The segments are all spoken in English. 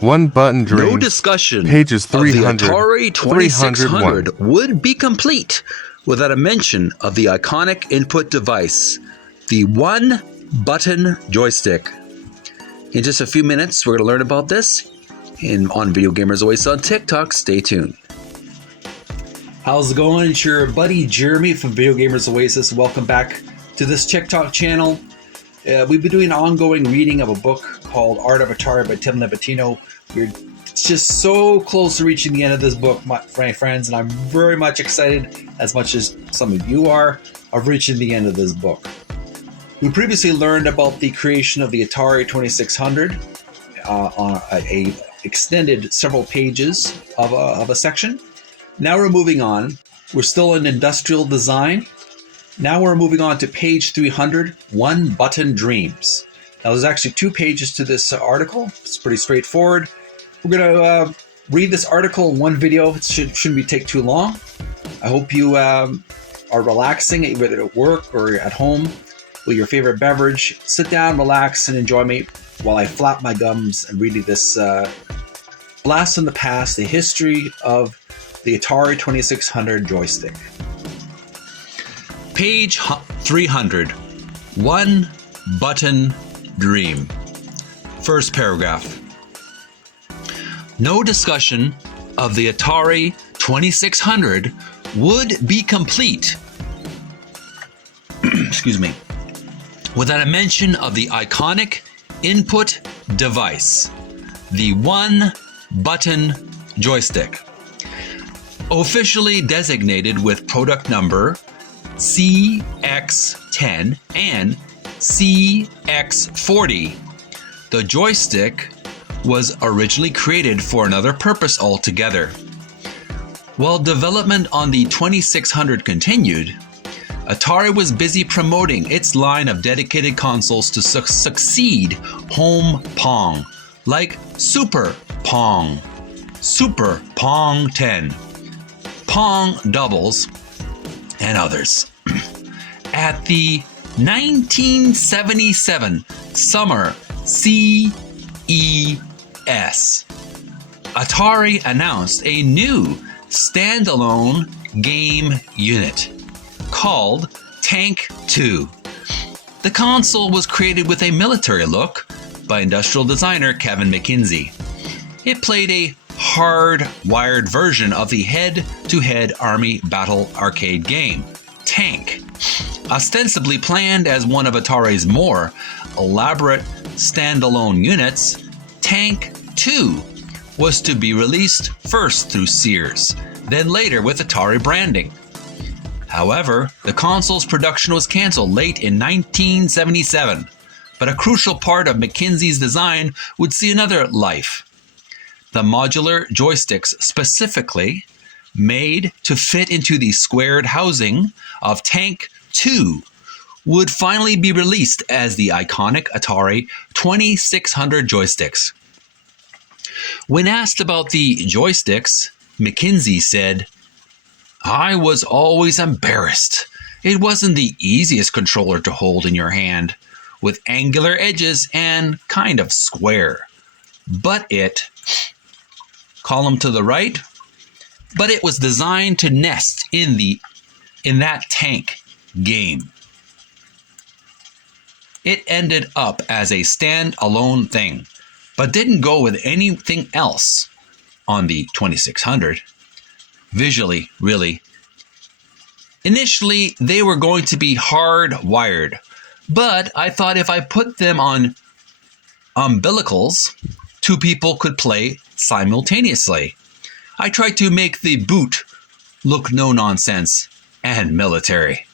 One Button Dreams. No discussion Pages of the 300, Atari 2600 301. would be complete without a mention of the iconic input device, the one-button joystick. In just a few minutes, we're going to learn about this on Video Gamers Oasis on TikTok. Stay tuned. How's it going? It's your buddy Jeremy from Video Gamers Oasis. Welcome back to this TikTok channel. We've been doing ongoing reading of a book called Art of Atari by Tim Lapetino. We're just so close to reaching the end of this book, my friends, and I'm very much excited, as much as some of you are, of reaching the end of this book. We previously learned about the creation of the Atari 2600 on a extended several pages of a section. Now we're moving on. We're still in industrial design. Now we're moving on to page 300, One Button Dreams. Now there's actually 2 pages to this article. It's pretty straightforward. We're going to read this article in one video. It shouldn't take too long. I hope you are relaxing, either at work or at home with your favorite beverage. Sit down, relax, and enjoy me while I flap my gums and read this blast from the past, the history of the Atari 2600 joystick. Page 300, One Button Dream. First paragraph. No discussion of the Atari 2600 would be complete excuse me, without a mention of the iconic input device, the one-button joystick. Officially designated with product number CX10 and CX40, the joystick was originally created for another purpose altogether. While development on the 2600 continued, Atari was busy promoting its line of dedicated consoles to succeed Home Pong, like Super Pong, Super Pong 10, Pong Doubles, and others. At the 1977 Summer CES, Atari announced a new standalone game unit called Tank 2. The console was created with a military look by industrial designer Kevin McKinsey. It played a hard-wired version of the head-to-head Army battle arcade game, Tank. Ostensibly planned as one of Atari's more elaborate standalone units, Tank 2 was to be released first through Sears, then later with Atari branding. However, the console's production was canceled late in 1977, but a crucial part of McKinsey's design would see another life. The modular joysticks, specifically made to fit into the squared housing of Tank 2, would finally be released as the iconic Atari 2600 joysticks. When asked about the joysticks, McKinsey said, "I was always embarrassed. It wasn't the easiest controller to hold in your hand, with angular edges and kind of square. But it," column to the right, "but it was designed to nest in that Tank game. It ended up as a stand-alone thing, but didn't go with anything else on the 2600. Visually, really. Initially, they were going to be hard-wired, but I thought if I put them on umbilicals, 2 people could play simultaneously. I tried to make the boot look no-nonsense and military.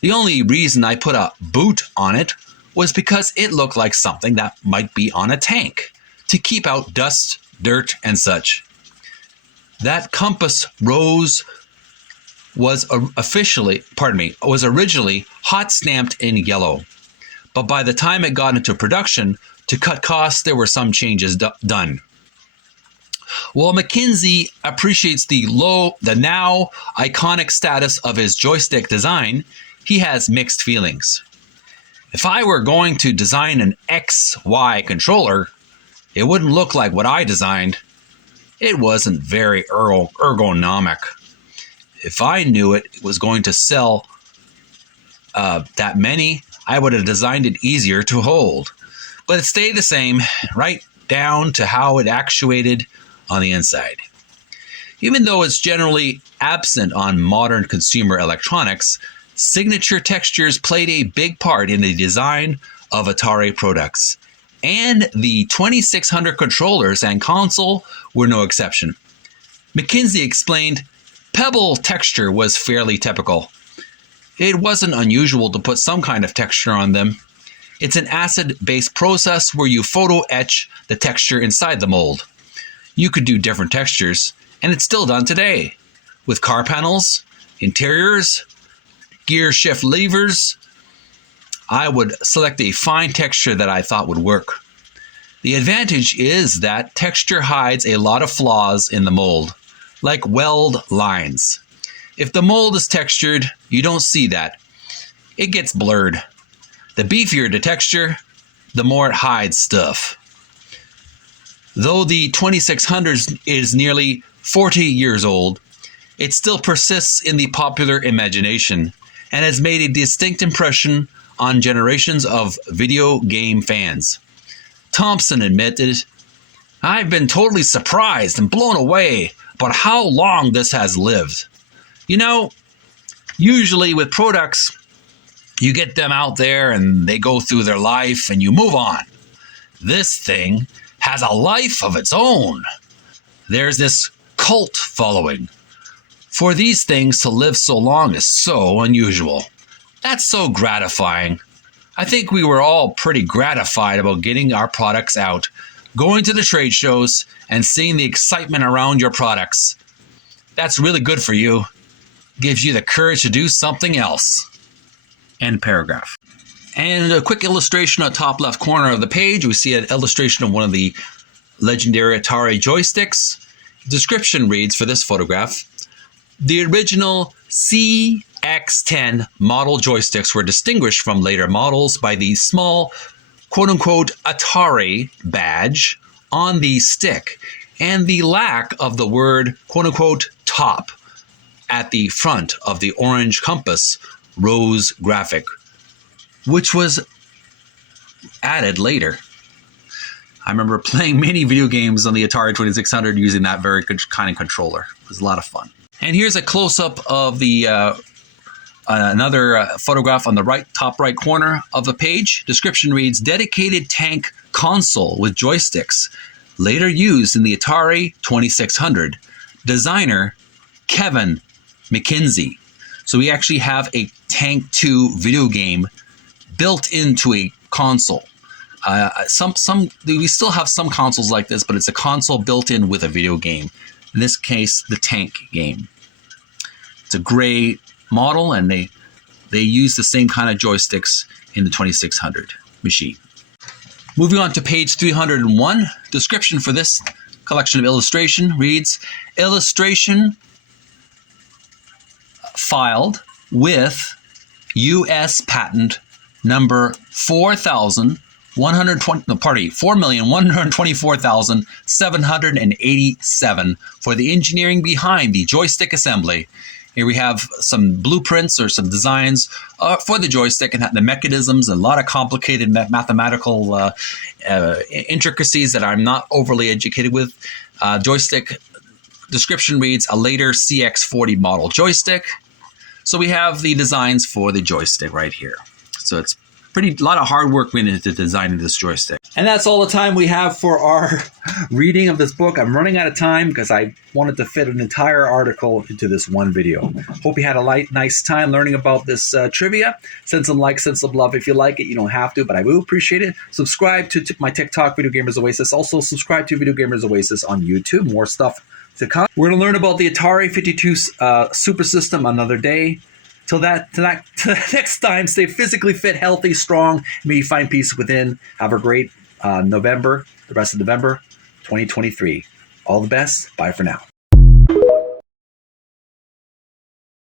The only reason I put a boot on it was because it looked like something that might be on a tank, to keep out dust, dirt, and such. That compass rose was originally hot stamped in yellow, but by the time it got into production, to cut costs, there were some changes done. While McKinsey appreciates the now iconic status of his joystick design, he has mixed feelings. If I were going to design an XY controller, It wouldn't look like what I designed. It wasn't very ergonomic. If I knew it was going to sell that many, I would have designed it easier to hold. But it stayed the same, right down to how it actuated on the inside. Even though it's generally absent on modern consumer electronics, signature textures played a big part in the design of Atari products. And the 2600 controllers and console were no exception. McKinsey explained, pebble texture was fairly typical. It wasn't unusual to put some kind of texture on them. It's an acid-based process where you photo etch the texture inside the mold. You could do different textures, and it's still done today, with car panels, interiors, gear shift levers. I would select a fine texture that I thought would work. The advantage is that texture hides a lot of flaws in the mold, like weld lines. If the mold is textured, you don't see that. It gets blurred. The beefier the texture, the more it hides stuff. Though the 2600 is nearly 40 years old, it still persists in the popular imagination and has made a distinct impression on generations of video game fans. Thompson admitted, I've been totally surprised and blown away about how long this has lived. You know, usually with products, you get them out there and they go through their life and you move on. This thing has a life of its own. There's this cult following. For these things to live so long is so unusual. That's so gratifying. I think we were all pretty gratified about getting our products out, going to the trade shows, and seeing the excitement around your products. That's really good for you. Gives you the courage to do something else. End paragraph. And a quick illustration on the top left corner of the page. We see an illustration of one of the legendary Atari joysticks. The description reads for this photograph, the original CX10 model joysticks were distinguished from later models by the small, quote-unquote, Atari badge on the stick and the lack of the word, quote-unquote, top at the front of the orange compass rose graphic, which was added later. I remember playing many video games on the Atari 2600 using that very kind of controller. It was a lot of fun. And here's a close-up of the another photograph on the top right corner of the page. Description reads, dedicated tank console with joysticks, later used in the Atari 2600. Designer, Kevin McKinsey. So we actually have a Tank 2 video game built into a console. We still have some consoles like this, but it's a console built in with a video game. In this case, the Tank game. It's a gray model, and they use the same kind of joysticks in the 2600 machine. Moving on to page 301, description for this collection of illustration reads, illustration filed with U.S. patent number 4,124,787 for the engineering behind the joystick assembly. Here we have some blueprints or some designs for the joystick and the mechanisms, and a lot of complicated mathematical intricacies that I'm not overly educated with. Joystick description reads, a later CX40 model joystick. So we have the designs for the joystick right here. So it's a lot of hard work went into designing this joystick. And that's all the time we have for our reading of this book. I'm running out of time because I wanted to fit an entire article into this one video. Hope you had a nice time learning about this trivia. Send some likes, send some love. If you like it, you don't have to, but I will appreciate it. Subscribe to my TikTok, Video Gamers Oasis. Also subscribe to Video Gamers Oasis on YouTube. More stuff to come. We're going to learn about the Atari 52 Super System another day. Till next time, stay physically fit, healthy, strong. May you find peace within. Have a great November, the rest of November 2023. All the best. Bye for now.